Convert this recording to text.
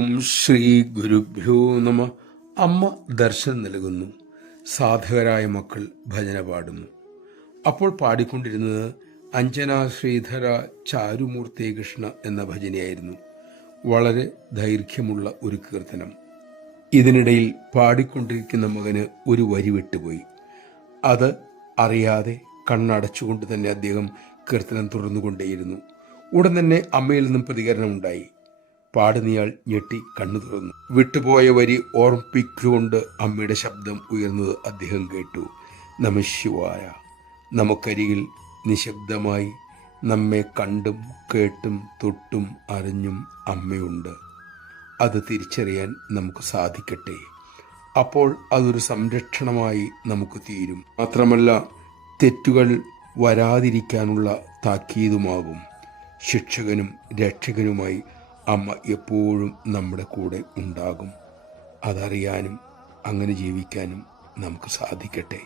ഓം ശ്രീ ഗുരുഭ്യോ നമ. അമ്മ ദർശനം നൽകുന്നു. സാധകരായ മക്കൾ ഭജന പാടുന്നു. അപ്പോൾ പാടിക്കൊണ്ടിരുന്നത് അഞ്ജന ശ്രീധര ചാരുമൂർത്തി കൃഷ്ണ എന്ന ഭജനയായിരുന്നു. വളരെ ദൈർഘ്യമുള്ള ഒരു കീർത്തനം. ഇതിനിടയിൽ പാടിക്കൊണ്ടിരിക്കുന്ന മകന് ഒരു വരി വിട്ടുപോയി. അത് അറിയാതെ കണ്ണടച്ചുകൊണ്ട് തന്നെ അദ്ദേഹം കീർത്തനം തുടർന്നുകൊണ്ടേയിരുന്നു. ഉടൻ തന്നെ അമ്മയിൽ നിന്നും പ്രതികരണം ഉണ്ടായി. പാടുന്നയാൾ ഞെട്ടി കണ്ണു തുറന്നു. വിട്ടുപോയ വരി ഓർമ്മിപ്പിച്ചുകൊണ്ട് അമ്മയുടെ ശബ്ദം ഉയർന്നത് അദ്ദേഹം കേട്ടു. നമഃശിവായ. നമുക്കരികിൽ നിശബ്ദമായി നമ്മെ കണ്ടും കേട്ടും തൊട്ടും അറിഞ്ഞും അമ്മയുണ്ട്. അത് തിരിച്ചറിയാൻ നമുക്ക് സാധിക്കട്ടെ. അപ്പോൾ അതൊരു സംരക്ഷണമായി നമുക്ക് തീരും. മാത്രമല്ല, തെറ്റുകൾ വരാതിരിക്കാനുള്ള താക്കീതുമാകും. ശിക്ഷകനും രക്ഷകനുമായി അമ്മ എപ്പോഴും നമ്മുടെ കൂടെ ഉണ്ടാകും. അതറിയാനും അങ്ങനെ ജീവിക്കാനും നമുക്ക് സാധിക്കട്ടെ.